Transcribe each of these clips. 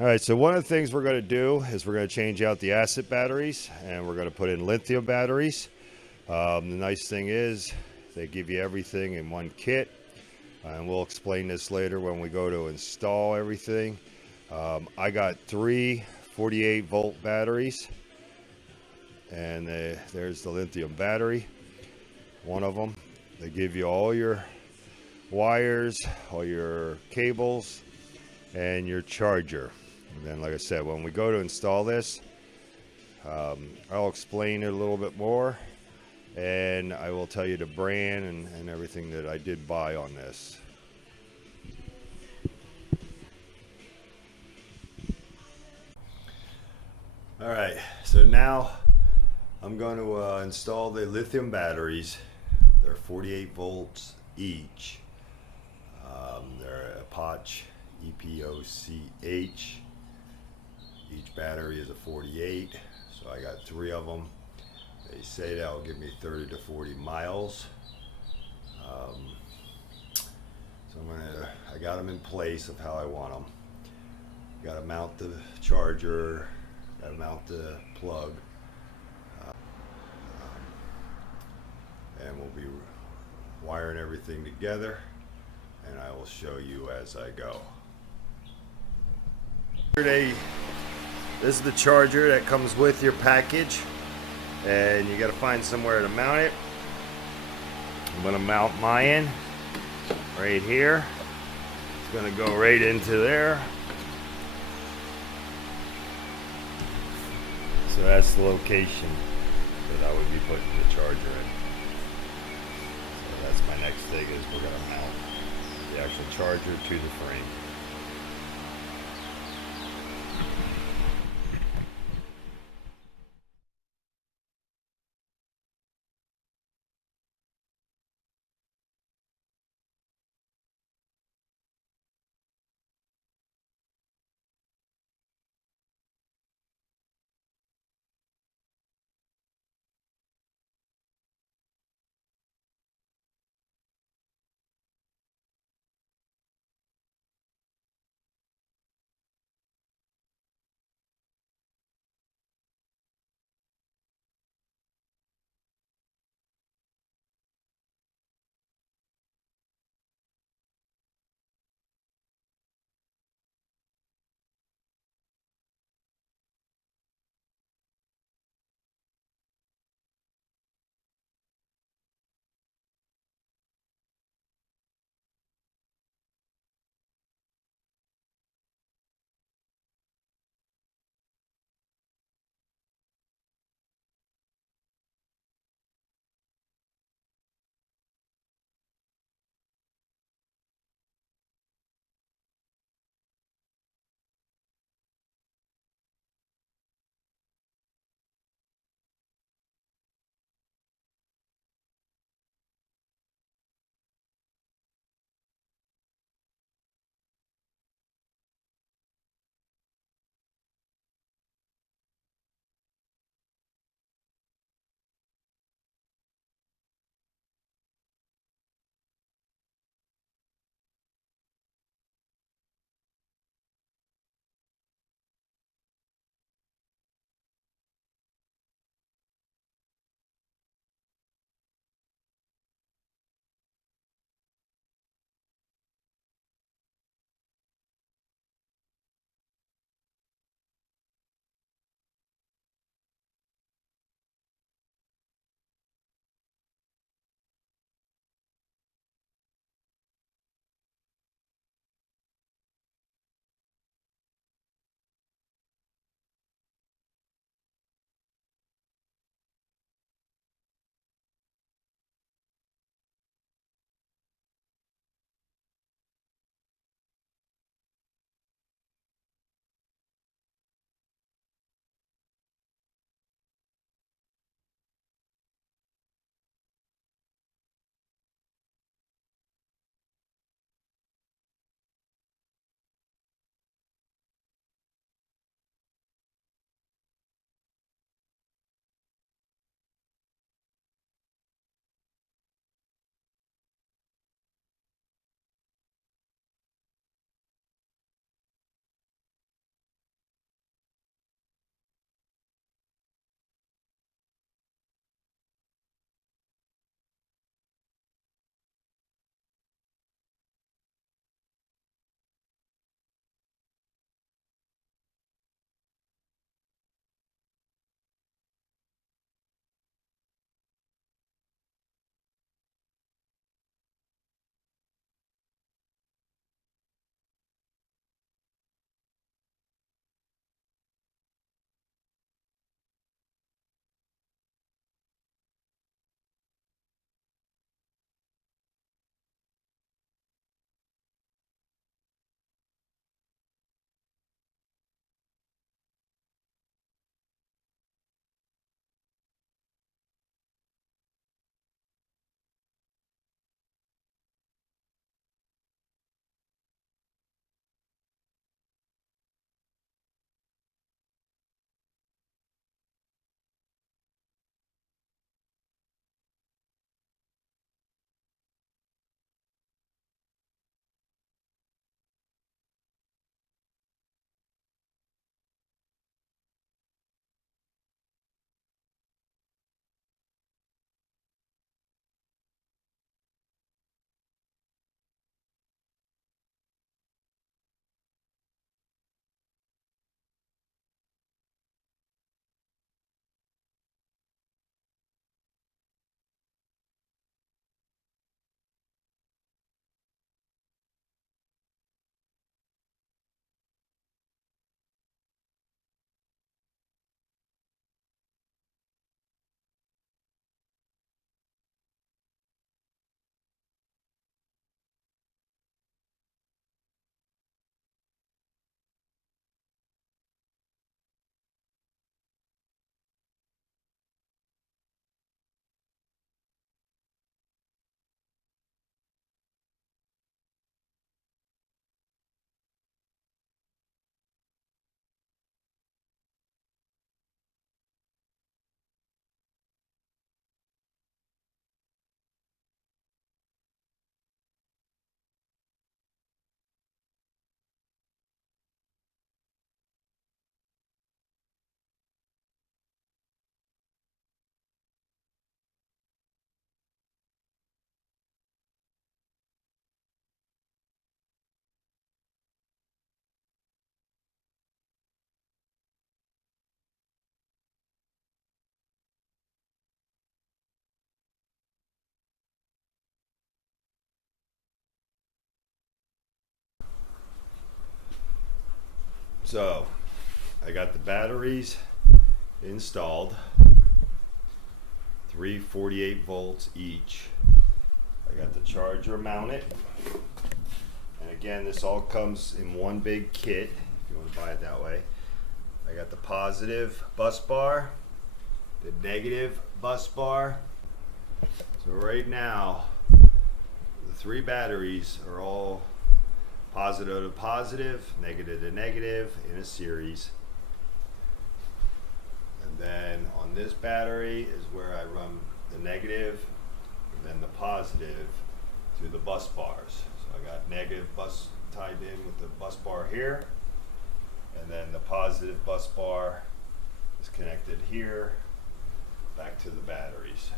All right, so one of the things we're going to do is we're going to change out the acid batteries and we're going to put in lithium batteries. The nice thing is they give you everything in one kit, and we'll explain this later when we go to install everything. I got three 48-volt batteries, and there's the lithium battery, one of them. They give you all your wires, all your cables, and your charger. And then, like I said, when we go to install this, I'll explain it a little bit more, and I will tell you the brand and everything that I did buy on this. All right, so now I'm going to install the lithium batteries. They're 48 volts each. They're EPOCH, EPOCH. Each battery is a 48, so I got three of them. They say that will give me 30 to 40 miles. So I got them in place of how I want them. Got to mount the charger, got to mount the plug, and we'll be wiring everything together, and I will show you as I go. This is the charger that comes with your package, and you got to find somewhere to mount it. I'm going to mount mine right here. It's going to go right into there. So that's the location that I would be putting the charger in. So that's my next thing, is we're going to mount the actual charger to the frame. So I got the batteries installed, 348 volts each. I got the charger mounted, and again, this all comes in one big kit if you want to buy it that way. I got the positive bus bar, the negative bus bar. So right now the three batteries are all positive to positive, negative to negative in a series. And then on this battery is where I run the negative and then the positive to the bus bars. So I got negative bus tied in with the bus bar here, and then the positive bus bar is connected here back to the batteries.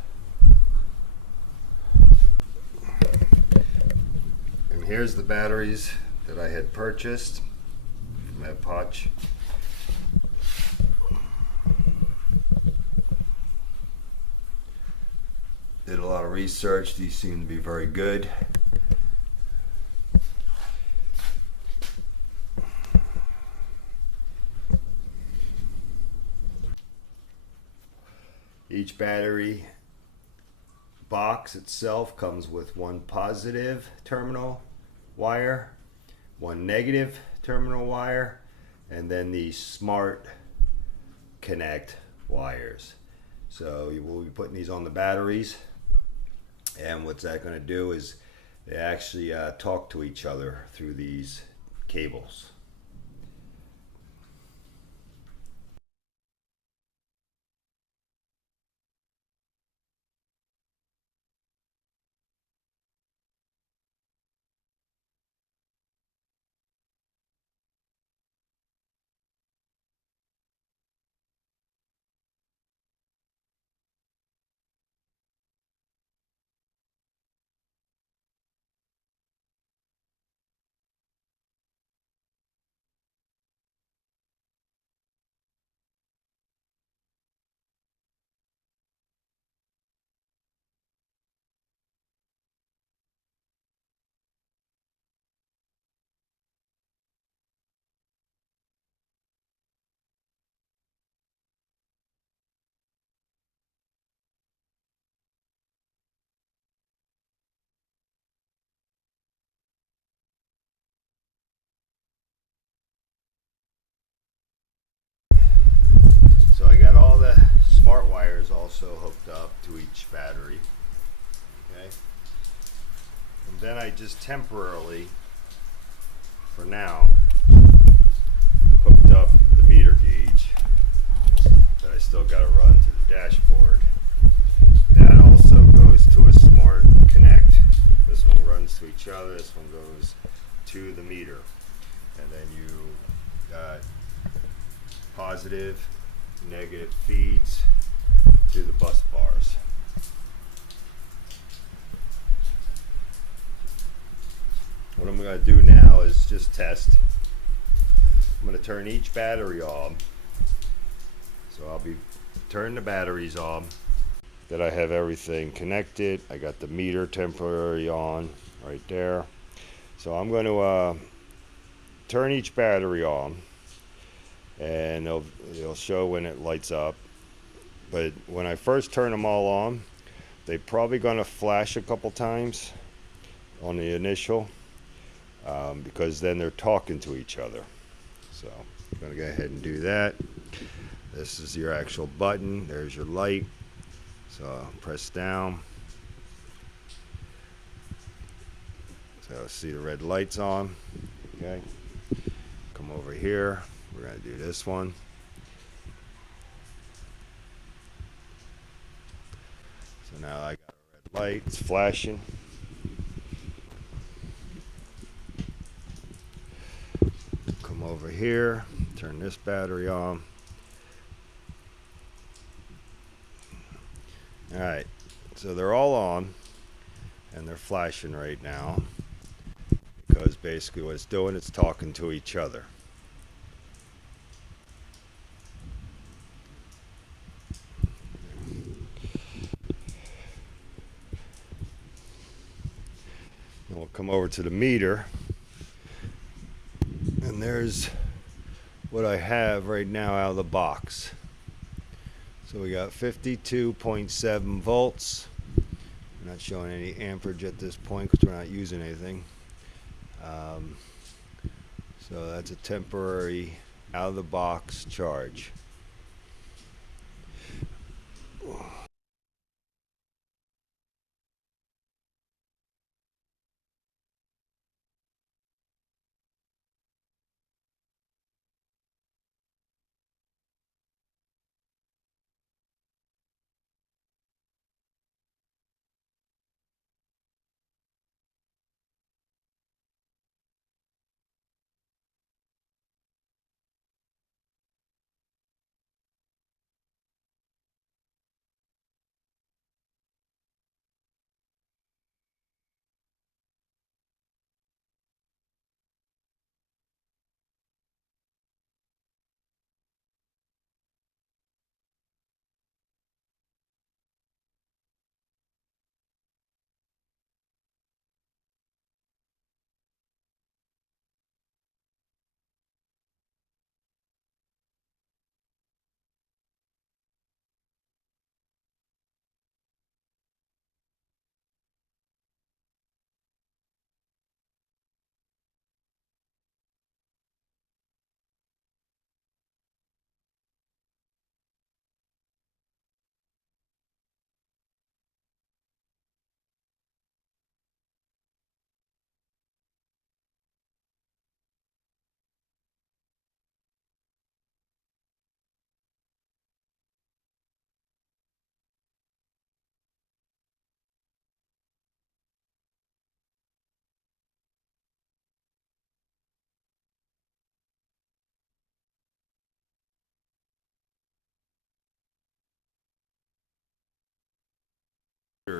And here's the batteries that I had purchased from EPOCH. Did a lot of research. These seem to be very good. Each battery box itself comes with one positive terminal wire, one negative terminal wire, and then these smart connect wires. So you will be putting these on the batteries, and what's that going to do is they actually talk to each other through these cables. So I got all the smart wires also hooked up to each battery. Okay. And then I just temporarily, for now, hooked up the meter gauge that I still got to run to the dashboard. That also goes to a smart connect. This one runs to each other, this one goes to the meter. And then you got positive, negative feeds to the bus bars. What I'm going to do now is just test. I'm going to turn each battery on. So I'll be turning the batteries on. That I have everything connected. I got the meter temporarily on right there. So I'm going to turn each battery on, and it'll show when it lights up. But when I first turn them all on, they're probably going to flash a couple times on the initial, because then they're talking to each other. So I'm going to go ahead and do that. This is your actual button. There's your light. So press down. So see the red lights on. Okay. Come over here. We're going to do this one. So now I got a red light. It's flashing. Come over here. Turn this battery on. Alright, so they're all on and they're flashing right now, because basically what it's doing, it's talking to each other. And we'll come over to the meter, and there's what I have right now out of the box. So we got 52.7 volts. I'm not showing any amperage at this point because we're not using anything. So that's a temporary out of the box charge.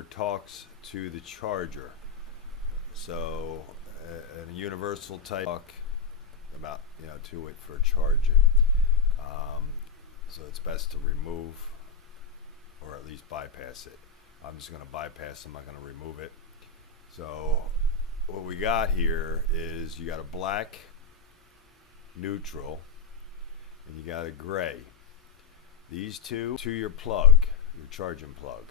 Talks to the charger. So a universal type talk about to it for charging. So it's best to remove or at least bypass it. I'm just going to bypass. I'm not going to remove it. So what we got here is you got a black, neutral, and you got a gray. These two to your plug, your charging plug.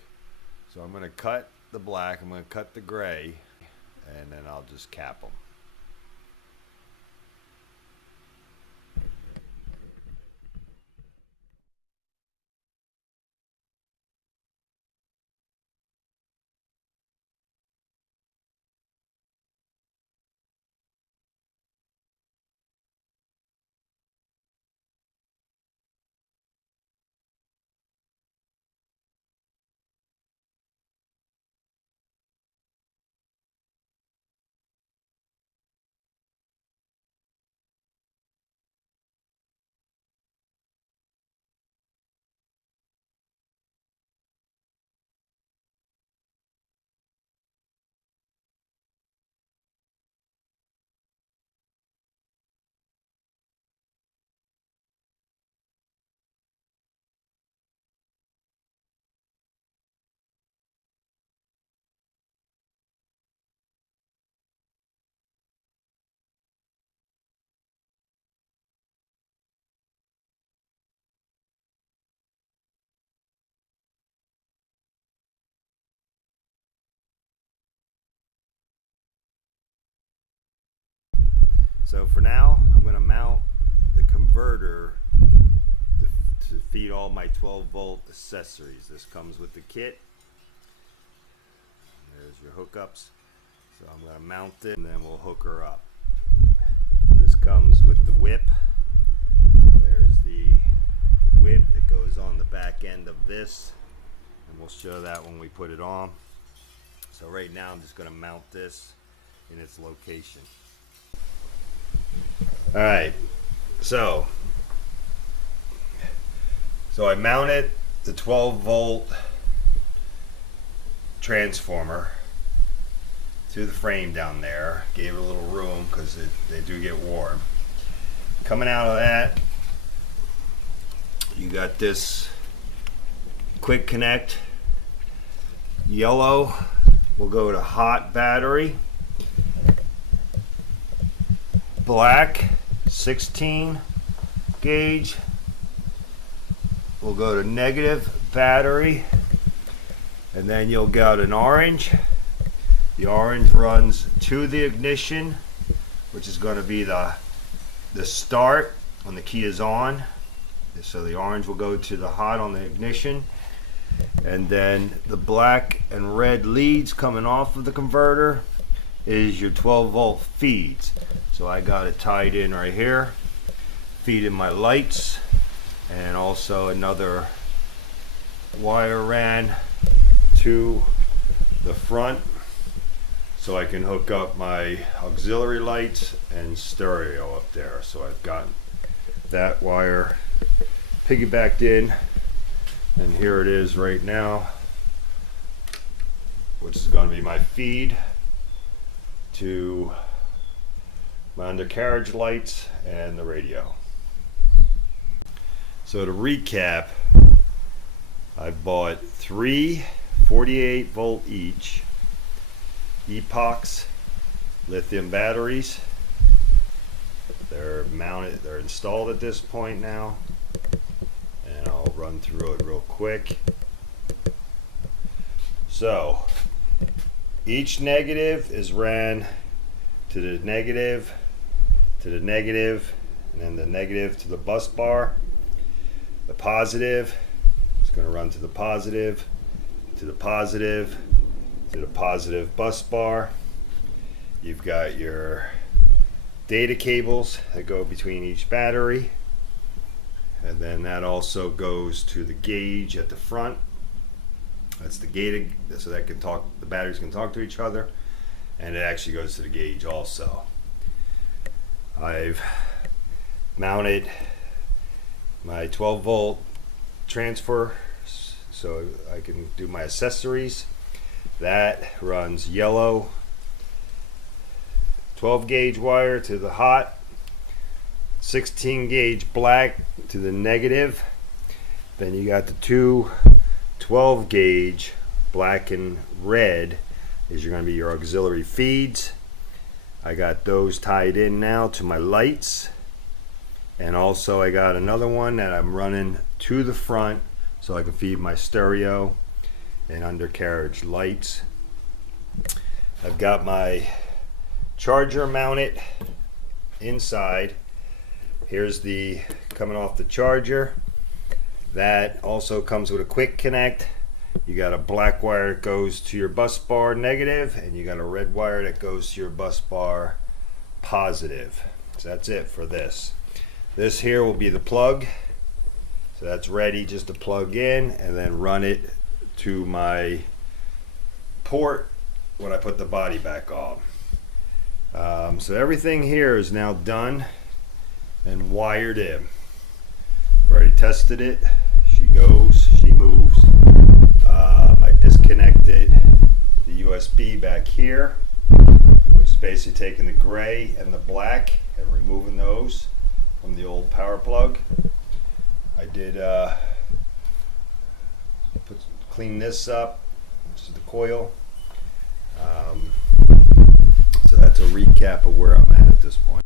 So I'm going to cut the black, I'm going to cut the gray, and then I'll just cap them. So for now, I'm going to mount the converter to feed all my 12-volt accessories. This comes with the kit. There's your hookups. So I'm going to mount it and then we'll hook her up. This comes with the whip. There's the whip that goes on the back end of this, and we'll show that when we put it on. So right now I'm just going to mount this in its location. Alright, so I mounted the 12-volt transformer to the frame down there, gave it a little room because they do get warm. Coming out of that, you got this quick connect. Yellow will go to hot battery. Black 16 gauge will go to negative battery, and then you'll get an orange. The orange runs to the ignition, which is going to be the start when the key is on. So the orange will go to the hot on the ignition, and then the black and red leads coming off of the converter is your 12-volt feeds. So I got it tied in right here, feeding my lights, and also another wire ran to the front so I can hook up my auxiliary lights and stereo up there. So I've got that wire piggybacked in, and here it is right now, which is going to be my feed to my undercarriage lights and the radio. So to recap, I bought 3 48-volt each EPOCH Lithium batteries. They're mounted, they're installed at this point now, and I'll run through it real quick. So each negative is ran to the negative, and then the negative to the bus bar. The positive is going to run to the positive, to the positive, to the positive bus bar. You've got your data cables that go between each battery, and then that also goes to the gauge at the front. That's the gate, so that can talk, the batteries can talk to each other, and it actually goes to the gauge also. I've mounted my 12-volt transfer so I can do my accessories. That runs yellow 12 gauge wire to the hot, 16 gauge black to the negative. Then you got the two 12 gauge black and red is going to be your auxiliary feeds. I got those tied in now to my lights, and also I got another one that I'm running to the front so I can feed my stereo and undercarriage lights. I've got my charger mounted inside. Here's the coming off the charger. That also comes with a quick connect. You got a black wire that goes to your bus bar negative, and you got a red wire that goes to your bus bar positive. So that's it for this. This here will be the plug. So that's ready just to plug in and then run it to my port when I put the body back on. So everything here is now done and wired in. I've already tested it. She goes, she moves. I disconnected the USB back here, which is basically taking the gray and the black and removing those from the old power plug. I did clean this up. This is the coil. So that's a recap of where I'm at this point.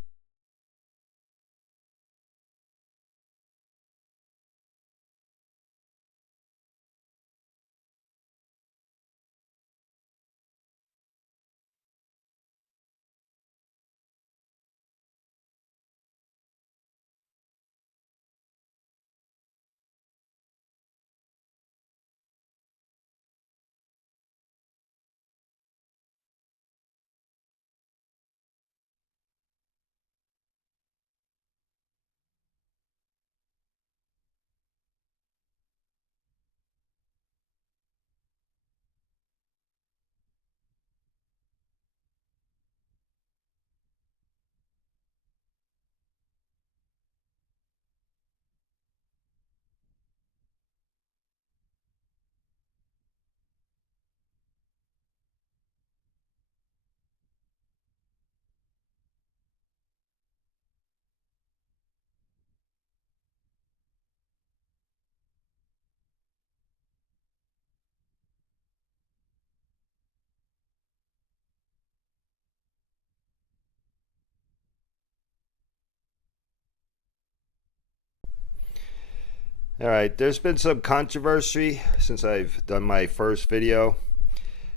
All right, there's been some controversy since I've done my first video,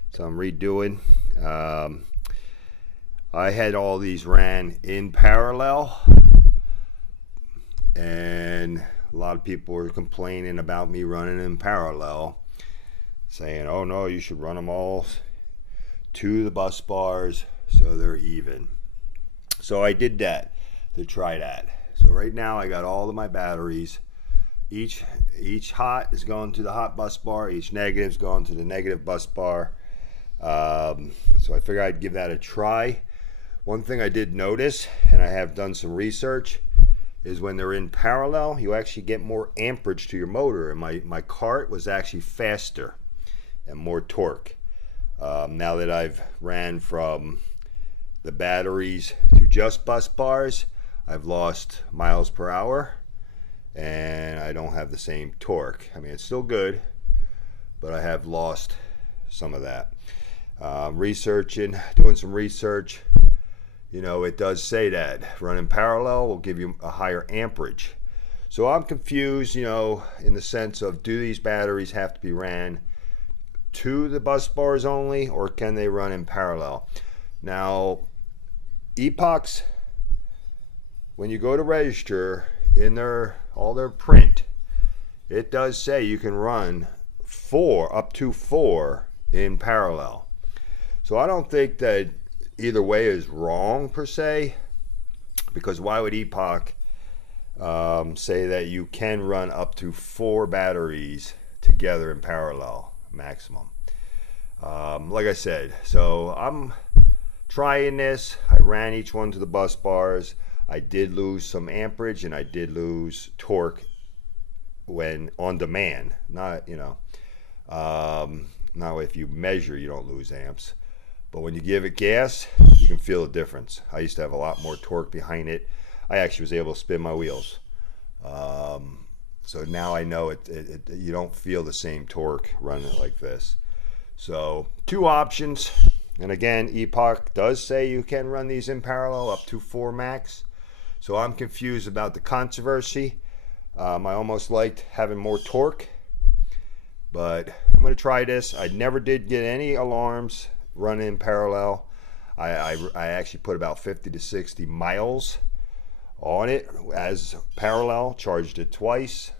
so I'm redoing. I had all these ran in parallel, and a lot of people were complaining about me running in parallel, saying, oh no, you should run them all to the bus bars so they're even. So I did that to try that. So right now I got all of my batteries. Each hot is going to the hot bus bar, each negative is going to the negative bus bar. So I figured I'd give that a try. One thing I did notice, and I have done some research, is when they're in parallel, you actually get more amperage to your motor, and my cart was actually faster and more torque. Now that I've ran from the batteries to just bus bars, I've lost miles per hour, and I don't have the same torque. I mean, it's still good, but I have lost some of that. Doing some research, you know, it does say that running parallel will give you a higher amperage. So I'm confused, you know, in the sense of, do these batteries have to be ran to the bus bars only, or can they run in parallel? Now, EPOCH, when you go to register, in all their print, it does say you can run up to four in parallel. So I don't think that either way is wrong per se, because why would EPOCH say that you can run up to 4 batteries together in parallel maximum? Like I said, so I'm trying this. I ran each one to the bus bars. I did lose some amperage and I did lose torque when on demand. Not, you know, not if you measure, you don't lose amps. But when you give it gas, you can feel the difference. I used to have a lot more torque behind it. I actually was able to spin my wheels. So now I know you don't feel the same torque running it like this. So 2 options. And again, EPOCH does say you can run these in parallel up to 4 max. So I'm confused about the controversy. I almost liked having more torque, but I'm going to try this. I never did get any alarms running in parallel. I actually put about 50 to 60 miles on it as parallel, charged it twice.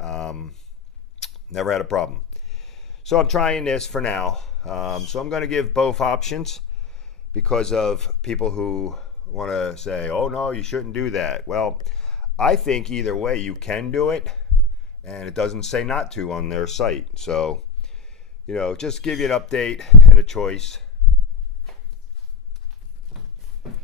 Never had a problem. So I'm trying this for now. So I'm going to give both options because of people who want to say, oh no, you shouldn't do that. Well, I think either way you can do it, and it doesn't say not to on their site. So, you know, just give you an update and a choice.